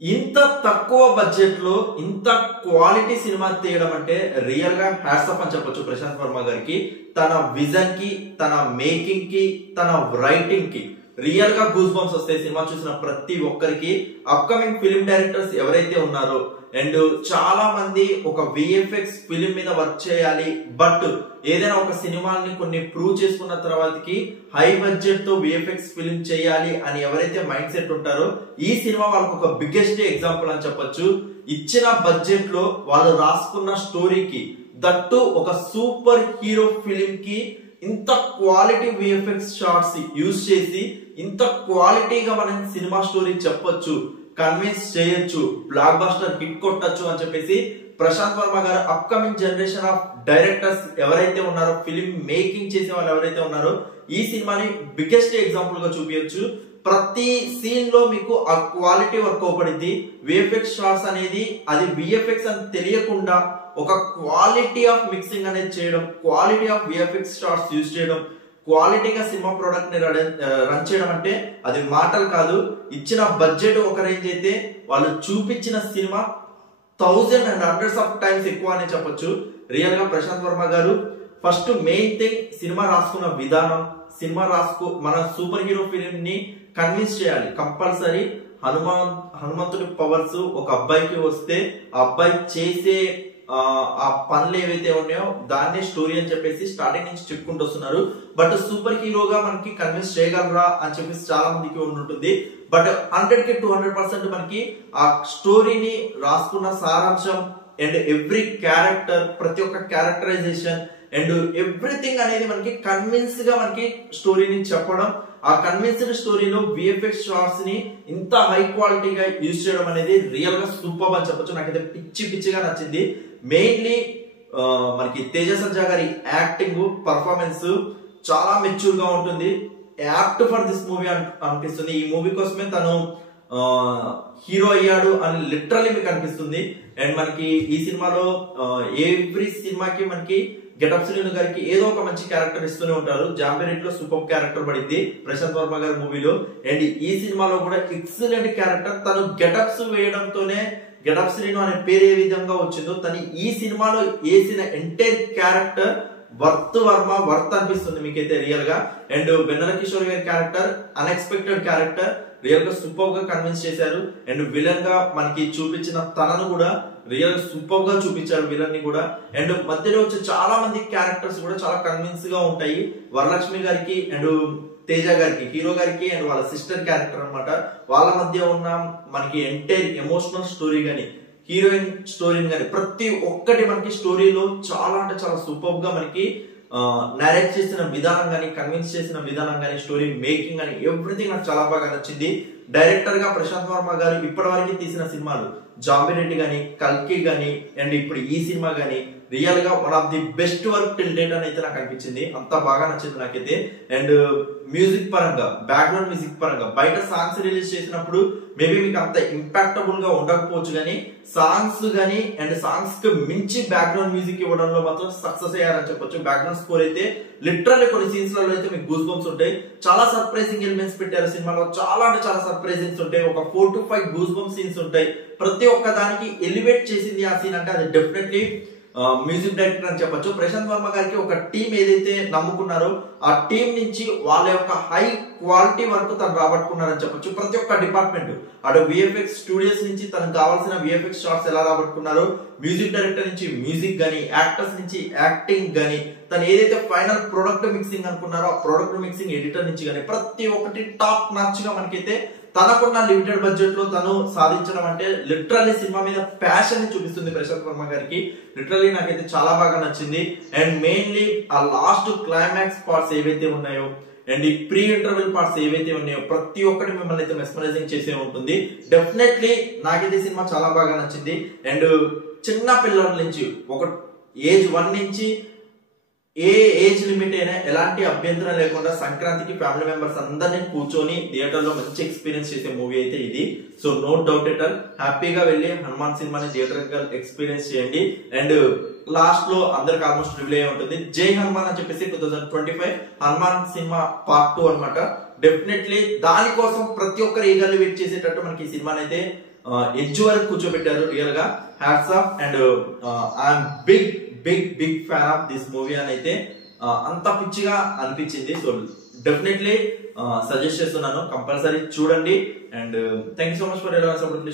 ఇంత తక్కువ బడ్జెట్ లో ఇంత క్వాలిటీ సినిమా తీయడం అంటే రియల్ గా హ్యాట్స్ ఆఫ్ అని చెప్పొచ్చు ప్రశాంత్ వర్మ గారికి. తన విజన్ కి, తన మేకింగ్ కి, తన రైటింగ్ కి రియల్ గా గూస్ బంప్స్ వస్తాయి సినిమా చూసిన ప్రతి ఒక్కరికి. అప్కమింగ్ ఫిల్మ్ డైరెక్టర్స్ ఎవరైతే ఉన్నారో అండ్ చాలా మంది ఒక విఎఫ్ఎక్స్ ఫిలిం మీద వర్క్ చేయాలి, బట్ ఏదైనా ఒక సినిమాని కొన్ని ప్రూవ్ చేసుకున్న తర్వాతకి హై బడ్జెట్ తో విఎఫ్ఎక్స్ ఫిలిం చేయాలి అని ఎవరైతే మైండ్ సెట్ ఉంటారో ఈ సినిమా వాళ్ళకి ఒక బిగ్గెస్ట్ ఎగ్జాంపుల్ అని చెప్పొచ్చు. ఇచ్చిన బడ్జెట్ లో వాళ్ళు రాసుకున్న స్టోరీకి, దట్టు ఒక సూపర్ హీరో ఫిలిం కి ఇంత క్వాలిటీ విఎఫ్ఎక్స్ షాట్స్ యూజ్ చేసి ఇంత క్వాలిటీగా మనం సినిమా స్టోరీ చెప్పొచ్చు, కన్విన్స్ చేయొచ్చు, బ్లాక్ బస్టర్ హిట్ కొట్టొచ్చు అని చెప్పేసి ప్రశాంత్ వర్మ గారు అప్కమింగ్ జనరేషన్ ఆఫ్ డైరెక్టర్స్ ఎవరైతే ఉన్నారో, ఫిలిం మేకింగ్ చేసే వాళ్ళు ఎవరైతే ఉన్నారో ఈ సినిమాని బిగ్గెస్ట్ ఎగ్జాంపుల్ గా చూపించచ్చు. ప్రతి సీన్ లో మీకు ఆ క్వాలిటీ వర్క్ అవుపడింది. విఎఫ్ఎక్స్ షాట్స్ అనేది అది విఎఫ్ఎక్స్ అని తెలియకుండా ఒక క్వాలిటీ ఆఫ్ మిక్సింగ్ అనేది చేయడం, quality of VFX shots use చేయడం, క్వాలిటీగా సినిమా ప్రొడక్ట్ ని రన్ చేయడం అంటే అది మాటలు కాదు. ఇచ్చిన బడ్జెట్ ఒక రేంజ్ అయితే వాళ్ళు చూపించిన cinema 1000 and hundreds of times ఎక్కువ అని చెప్పొచ్చు. రియల్ గా ప్రశాంత్ వర్మ గారు ఫస్ట్ మెయిన్ థింగ్ సినిమా రాసుకున్న విధానం, సినిమా మన సూపర్ హీరో ఫిలిం ని కన్విన్స్ చేయాలి. కంపల్సరీ హనుమంతుడి పవర్స్ ఒక అబ్బాయికి వస్తే ఆ అబ్బాయి చేసే ఆ పనులు ఏవైతే ఉన్నాయో దాన్నే స్టోరీ అని చెప్పేసి స్టార్టింగ్ నుంచి చెప్పుకుంటూ వస్తున్నారు. బట్ సూపర్ హీరోగా మనకి కన్విన్స్ చేయగలరా అని చెప్పేసి చాలా మందికి ఉంటుంది. బట్ 100కి 200% మనకి ఆ స్టోరీని రాసుకున్న సారాంశం అండ్ ఎవ్రీ క్యారెక్టర్, ప్రతి ఒక్క క్యారెక్టరైజేషన్ అండ్ ఎవ్రీథింగ్ అనేది మనకి కన్విన్స్ గా మనకి స్టోరీని చెప్పడం, ఆ కన్విన్స్డ్ స్టోరీలో విఎఫ్ఎక్స్ షాట్స్ ని ఇంత హై క్వాలిటీగా యూజ్ చేయడం అనేది రియల్ గా సూపర్ అని చెప్పొచ్చు. నాకైతే పిచ్చిగా నచ్చింది. మెయిన్లీ మనకి తేజ సజ్జా గారి యాక్టింగ్, పర్ఫార్మెన్స్ చాలా మెచ్యూర్ గా ఉంటుంది. యాప్ట్ ఫర్ దిస్ మూవీ అనిపిస్తుంది. ఈ మూవీ కోసమే తను హీరో అయ్యాడు అని లిటరల్లీ మీకు అనిపిస్తుంది. అండ్ మనకి ఈ సినిమాలో ఎవ్రీ సినిమాకి మనకి గెటప్ శ్రీను గారికి ఏదో ఒక మంచి క్యారెక్టర్ ఇస్తూనే ఉంటారు. జాంబిరెడ్డిలో సూపర్ క్యారెక్టర్ పడింది ప్రశాంత్ వర్మ గారి మూవీలో. అండ్ ఈ సినిమాలో కూడా ఎక్సలెంట్ క్యారెక్టర్. తను గెటప్స్ వేయడంతోనే గెటప్ శ్రీను అనే పేరు ఏ విధంగా వచ్చిందో తను ఈ సినిమాలో వేసిన ఎంటైర్ క్యారెక్టర్ వర్త్ అనిపిస్తుంది మీకైతే రియల్ గా. అండ్ వెన్నెల కిషోర్ గారి క్యారెక్టర్ అన్ఎక్స్పెక్టెడ్ క్యారెక్టర్, రియల్ గా సూపర్ గా కన్విన్స్ చేశారు. అండ్ విలన్ గా మనకి చూపించిన తనను కూడా రియల్ సూపర్ గా చూపించారు విలన్ ని కూడా. అండ్ మధ్యలో వచ్చే చాలా మంది క్యారెక్టర్స్ కూడా చాలా కన్విన్స్ గా ఉంటాయి. వరలక్ష్మి గారికి అండ్ తేజ గారికి, హీరో గారికి అండ్ వాళ్ళ సిస్టర్ క్యారెక్టర్ అన్నమాట, వాళ్ళ మధ్య ఉన్న మనకి ఎంటైర్ ఎమోషనల్ స్టోరీ గాని, హీరోయిన్ స్టోరీని కానీ ప్రతి ఒక్కటి మనకి స్టోరీలో చాలా అంటే చాలా సూపర్ గా మనకి నరేట్ చేసిన విధానం కానీ, కన్విన్స్ చేసిన విధానం కానీ, స్టోరీ మేకింగ్ కానీ ఎవ్రీథింగ్ నాకు చాలా బాగా నచ్చింది. డైరెక్టర్ గా ప్రశాంత్ వర్మ గారు ఇప్పటి వరకు తీసిన సినిమాలు జాంబిరెడ్డి గాని, కల్కి గాని అండ్ ఇప్పుడు ఈ సినిమా గాని రియల్ గా one of the best work till date అని అయితే నాకు అనిపించింది. అంత బాగా నచ్చింది నాకైతే. అండ్ మ్యూజిక్ పరంగా, బ్యాక్గ్రౌండ్ మ్యూజిక్ పరంగా బయట సాంగ్స్ రిలీజ్ చేసినప్పుడు మేబీ మీకు అంత ఇంపాక్టబుల్ గా ఉండకపోవచ్చు కానీ సాంగ్స్ గానీ అండ్ సాంగ్స్ కి మించి బ్యాక్గ్రౌండ్ మ్యూజిక్ ఇవ్వడంలో మాత్రం సక్సెస్ అయ్యారని చెప్పొచ్చు. బ్యాక్గ్రౌండ్ స్కోర్ అయితే లిటరల్లీ కొన్ని సీన్స్ లలో అయితే మీకు గూస్ బంప్స్ ఉంటాయి. చాలా సర్ప్రైజింగ్ ఎలిమెంట్స్ పెట్టారు సినిమాలో. చాలా అంటే చాలా సర్ప్రైజింగ్స్ ఉంటాయి. ఒక 4 to 5 గూస్ బంప్ సీన్స్ ఉంటాయి. ప్రతి ఒక్క దానికి ఎలివేట్ చేసింది ఆ సీన్ అంటే అది డెఫినెట్లీ మ్యూజిక్ డైరెక్టర్ అని చెప్పొచ్చు. ప్రశాంత్ వర్మ గారికి ఒక టీం ఏదైతే నమ్ముకున్నారో ఆ టీం నుంచి వాళ్ళ యొక్క హై క్వాలిటీ వర్క్ తను రాబట్టుకున్నారని చెప్పొచ్చు. ప్రతి ఒక్క డిపార్ట్మెంట్, అటు విఎఫ్ఎక్స్ స్టూడియోస్ నుంచి తనకు కావాల్సిన విఎఫ్ఎక్స్ షాట్స్ ఎలా రాబట్టుకున్నారో, మ్యూజిక్ డైరెక్టర్ నుంచి మ్యూజిక్ గానీ, యాక్టర్స్ నుంచి యాక్టింగ్ గానీ, తను ఏదైతే ఫైనల్ ప్రొడక్ట్ మిక్సింగ్ అనుకున్నారో ఆ ప్రొడక్ట్ మిక్సింగ్ ఎడిటర్ నుంచి గానీ ప్రతి ఒక్కటి టాప్ నాచ్ గా మనకైతే తనకున్న లిమిటెడ్ బడ్జెట్ లో తను సాధించడం అంటే లిటరల్లీ సినిమా మీద ప్యాషన్ ని చూపిస్తుంది ప్రశాంత్ వర్మ గారికి. లిటరల్లీ నాకైతే చాలా బాగా నచ్చింది. అండ్ మెయిన్లీ ఆ లాస్ట్ క్లైమాక్స్ పార్ట్స్ ఏవైతే ఉన్నాయో అండ్ ఈ ప్రీ ఇంటర్వెల్ పార్ట్స్ ఏవైతే ఉన్నాయో ప్రతి ఒక్కటి మిమ్మల్ని అయితే మెస్మరైజింగ్ చేసే ఉంటుంది. డెఫినెట్లీ నాకైతే సినిమా చాలా బాగా నచ్చింది. అండ్ చిన్న పిల్లల నుంచి ఒక ఏజ్ 1 నుంచి ఏ ఏజ్ లిమిట్ అయినా ఎలాంటి అభ్యంతరం లేకుండా సంక్రాంతికి ఫ్యామిలీ మెంబర్స్ అందరినీ కూర్చొని థియేటర్ లో మంచి ఎక్స్పీరియన్స్ చేసే మూవీ అయితే ఇది. So no doubt at all, హ్యాపీగా వెళ్ళి హనుమాన్ సినిమాని థియేటర్ ఎక్స్పీరియన్స్ చేయండి. అండ్ లాస్ట్ లో అందరికి ఆల్మోస్ట్ రివ్యూ అయి ఉంటుంది. జై హనుమాన్ అని చెప్పేసి 2025 హనుమాన్ సినిమా పార్ట్ 2 అనమాట. డెఫినెట్లీ దానికోసం ప్రతి ఒక్కరు ఈగర్లీ వెయిట్ చేసేటట్టు మనకి ఈ సినిమాని అయితే ఎడ్జ్ వరకు కూర్చోబెట్టారు. రియల్ గా hats off. And I'm big big big fan of this movie అని అయితే అంత పిచ్చిగా అనిపించింది. సో డెఫినెట్లీ సజెస్ట్ చేస్తున్నాను, కంపల్సరీ చూడండి. And thank you so much for ఎలా సపోర్ట్.